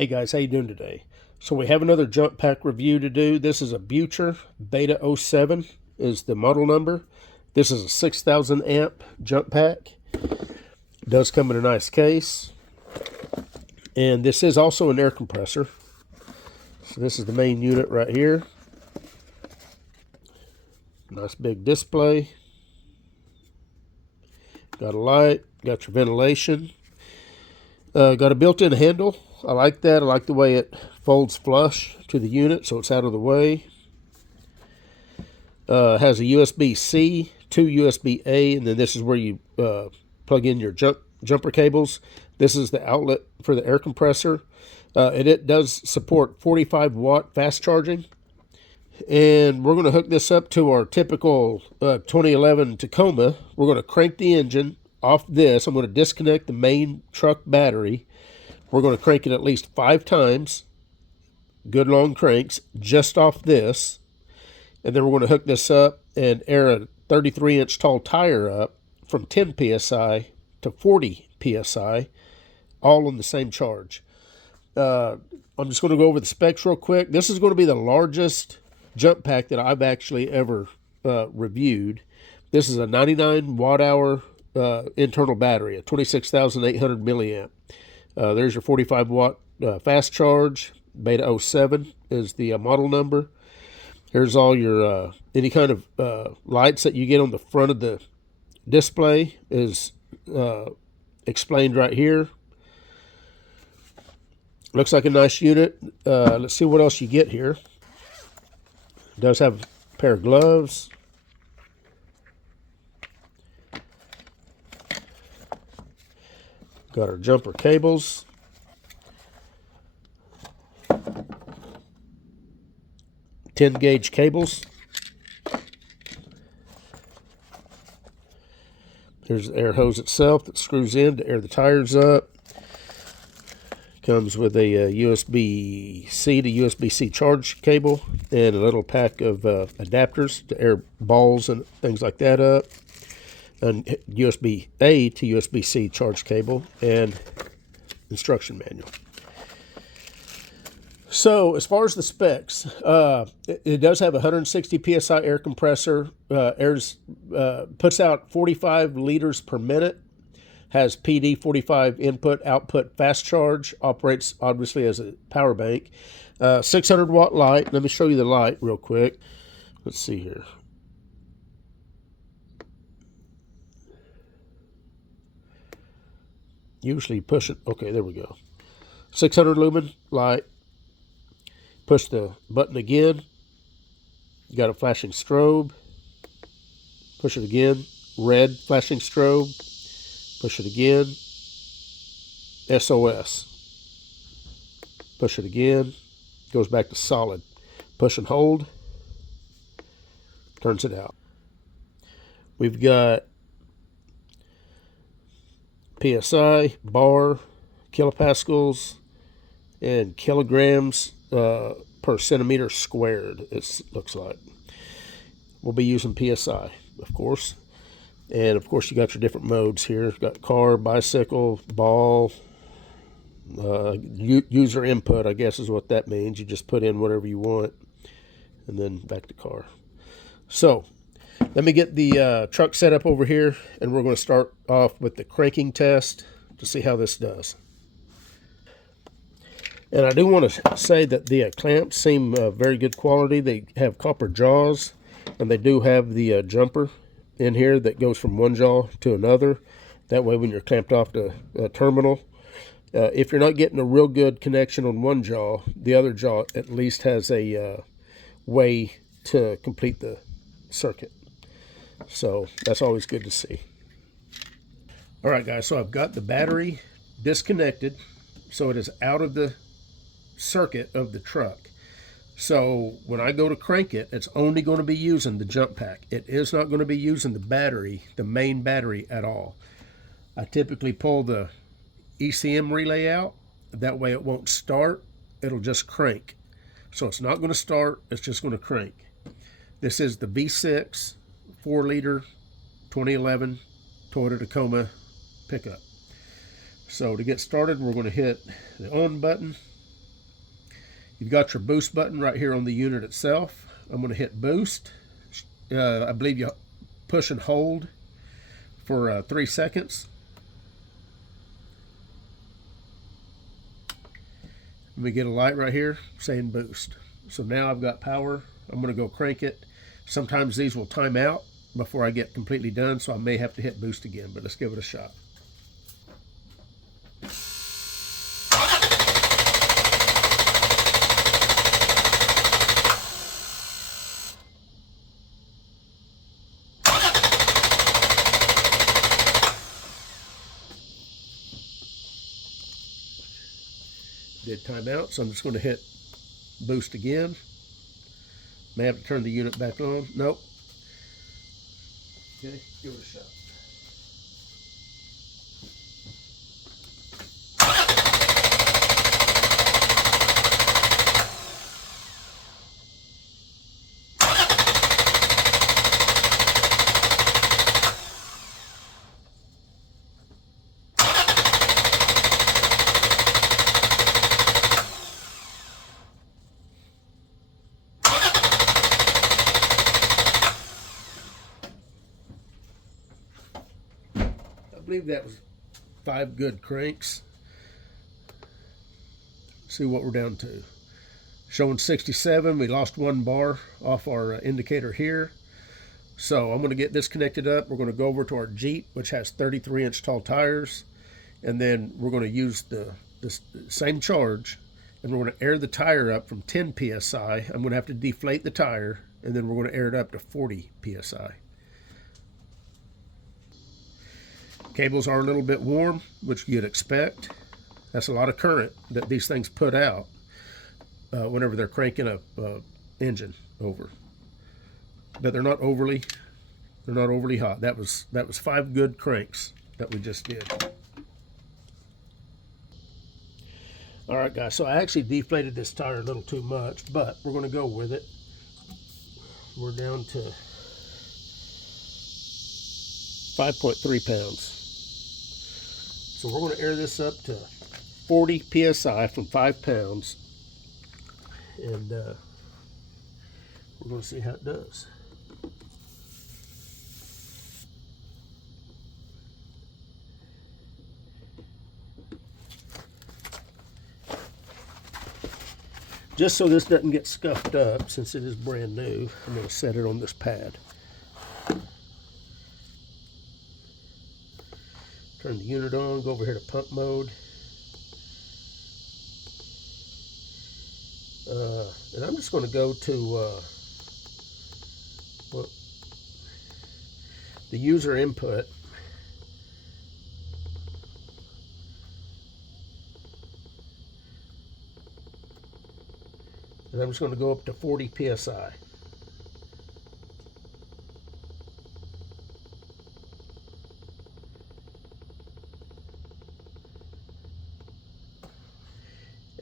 Hey guys, how you doing today? So we have another jump pack review to do. This is a Buture Beta07 is the model number. This is a 6,000 amp jump pack. It does come in a nice case. And this is also an air compressor. So this is the main unit right here. Nice big display. Got a light, got your ventilation. Got a built-in handle. I like that. I like the way it folds flush to the unit so it's out of the way. Has a USB-C, two USB-A, and then this is where you plug in your jumper cables. This is the outlet for the air compressor. And it does support 45 watt fast charging. And we're going to hook this up to our typical 2011 Tacoma. We're going to crank the engine off this. I'm going to disconnect the main truck battery. We're going to crank it at least 5 times, good long cranks, just off this. And then we're going to hook this up and air a 33-inch tall tire up from 10 PSI to 40 PSI, all on the same charge. I'm just going to go over the specs real quick. This is going to be the largest jump pack that I've actually ever reviewed. This is a 99 watt-hour internal battery, a 26,800 milliamp. There's your 45 watt fast charge. Beta07 is the model number. Here's all your any kind of lights that you get on the front of the display is explained right here. Looks like a nice unit. Let's see what else you get here. It does have a pair of gloves. Got our jumper cables. Gauge cables. Here's the air hose itself that screws in to air the tires up. Comes with a USB-C to USB-C charge cable and a little pack of adapters to air balls and things like that up. And USB-A to USB-C charge cable and instruction manual. So as far as the specs, it does have a 160 PSI air compressor, puts out 45 liters per minute, has PD 45 input-output fast charge, operates obviously as a power bank, 600 watt light. Let me show you the light real quick. Let's see here. Usually push it. Okay, there we go. 600 lumen light. Push the button again. You got a flashing strobe. Push it again. Red flashing strobe. Push it again. SOS. Push it again. Goes back to solid. Push and hold. Turns it out. We've got PSI, bar, kilopascals, and kilograms per centimeter squared, it looks like. We'll be using PSI, of course. And, of course, you got your different modes here. You've got car, bicycle, ball, user input, I guess is what that means. You just put in whatever you want, and then back to car. So let me get the truck set up over here, and we're going to start off with the cranking test to see how this does. And I do want to say that the clamps seem very good quality. They have copper jaws, and they do have the jumper in here that goes from one jaw to another. That way when you're clamped off to a terminal, if you're not getting a real good connection on one jaw, the other jaw at least has a way to complete the circuit. So that's always good to see. All right, guys, so I've got the battery disconnected, so it is out of the circuit of the truck. So when I go to crank it, it's only going to be using the jump pack. It is not going to be using the battery, the main battery at all. I typically pull the ECM relay out. That way it won't start. It'll just crank. So it's not going to start. It's just going to crank. This is the V6 4-liter 2011 Toyota Tacoma pickup. So to get started, we're going to hit the on button, You've got your boost button right here on the unit itself. I'm going to hit boost. I believe you push and hold for 3 seconds. And we get a light right here saying boost. So now I've got power. I'm going to go crank it. Sometimes these will time out before I get completely done, so I may have to hit boost again, but let's give it a shot. Did time out, so I'm just going to hit boost again. May have to turn the unit back on. Nope. Okay, give it a shot. I believe that was 5 good cranks. See what we're down to. Showing 67. We lost 1 bar off our indicator here. So I'm going to get this connected up. We're going to go over to our Jeep, which has 33-inch tall tires. And then we're going to use the same charge. And we're going to air the tire up from 10 PSI. I'm going to have to deflate the tire. And then we're going to air it up to 40 PSI. Cables are a little bit warm, which you'd expect. That's a lot of current that these things put out whenever they're cranking a engine over. But they're not overly hot. That was 5 good cranks that we just did. All right, guys. So I actually deflated this tire a little too much, but we're going to go with it. We're down to 5.3 pounds. So we're going to air this up to 40 PSI from 5 pounds. And we're going to see how it does. Just so this doesn't get scuffed up, since it is brand new, I'm going to set it on this pad. Turn the unit on, go over here to pump mode. And I'm just going to go to the user input. And I'm just going to go up to 40 PSI.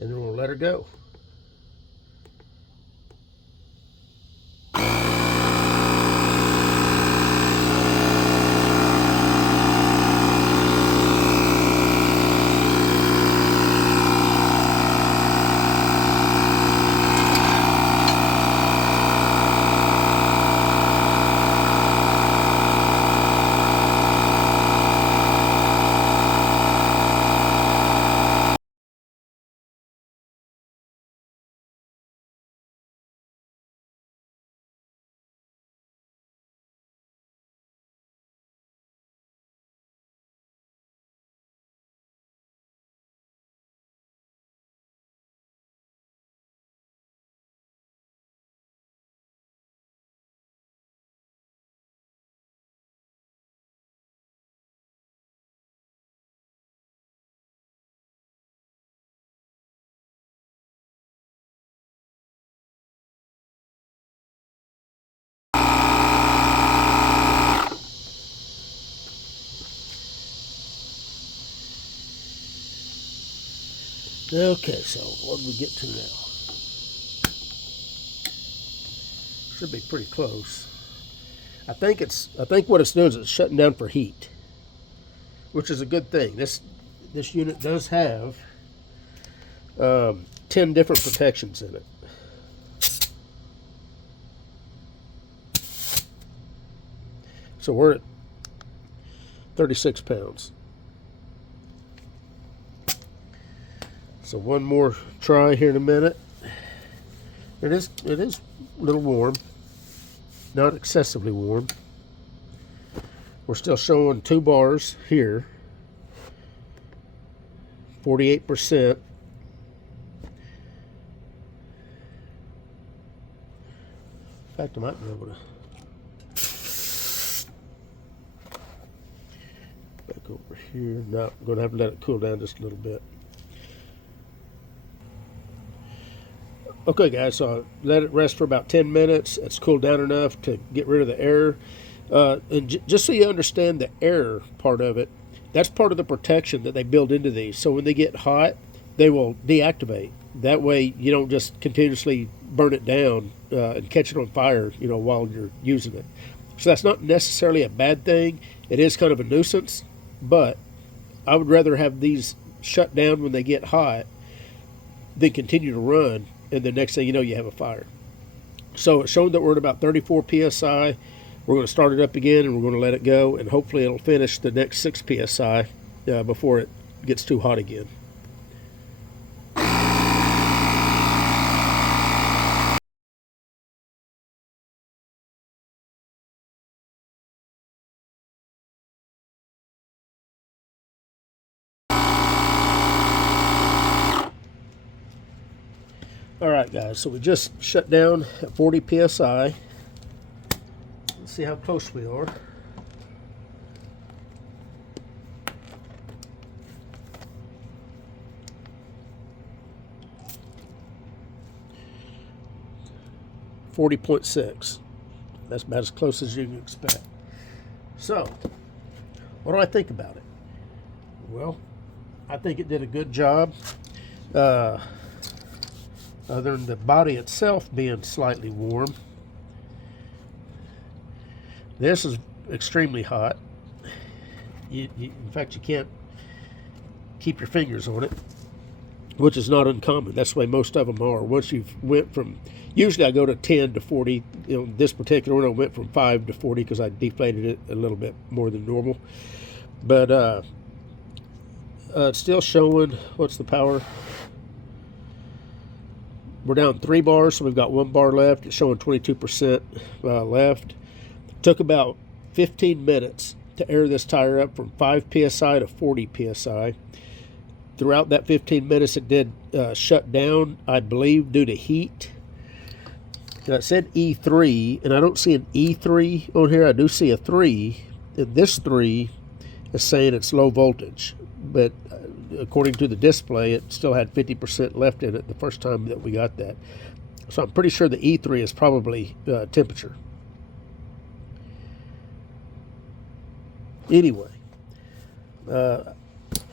And then we'll let her go. Okay, so what do we get to now? Should be pretty close. I think what it's doing is it's shutting down for heat, which is a good thing. This unit does have 10 different protections in it. So we're at 36 pounds. So one more try here in a minute. It is a little warm, not excessively warm. We're still showing 2 bars here, 48%. In fact, I might be able to back over here. No, I'm going to have to let it cool down just a little bit. Okay, guys, so I let it rest for about 10 minutes. It's cooled down enough to get rid of the air. And just so you understand the air part of it, that's part of the protection that they build into these. So when they get hot, they will deactivate. That way you don't just continuously burn it down and catch it on fire, while you're using it. So that's not necessarily a bad thing. It is kind of a nuisance, but I would rather have these shut down when they get hot than continue to run, and the next thing you know, you have a fire. So it's showing that we're at about 34 psi. We're going to start it up again, and we're going to let it go, and hopefully it'll finish the next 6 psi before it gets too hot again. All right, guys, so we just shut down at 40 psi. Let's see how close we are. .6. That's about as close as you can expect. So, what do I think about it? Well, I think it did a good job. Other than the body itself being slightly warm. This is extremely hot. In fact, you can't keep your fingers on it, which is not uncommon. That's the way most of them are. Once you've went from, usually I go to 10 to 40. This particular one I went from 5 to 40 because I deflated it a little bit more than normal. But it's still showing, what's the power? We're down 3 bars, so we've got 1 bar left. It's showing 22% left. Took about 15 minutes to air this tire up from 5 psi to 40 psi. Throughout that 15 minutes, it did shut down, I believe, due to heat. Now, it said E3, and I don't see an E3 on here. I do see a 3, and this 3 is saying it's low voltage. But according to the display, it still had 50% left in it the first time that we got that. So I'm pretty sure the E3 is probably temperature. Anyway, I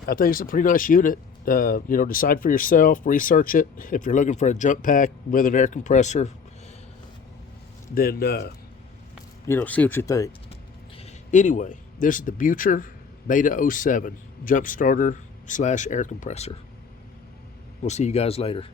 think it's a pretty nice unit. Decide for yourself, research it. If you're looking for a jump pack with an air compressor, then, see what you think. Anyway, this is the Buture Beta07 jump starter / air compressor. We'll see you guys later.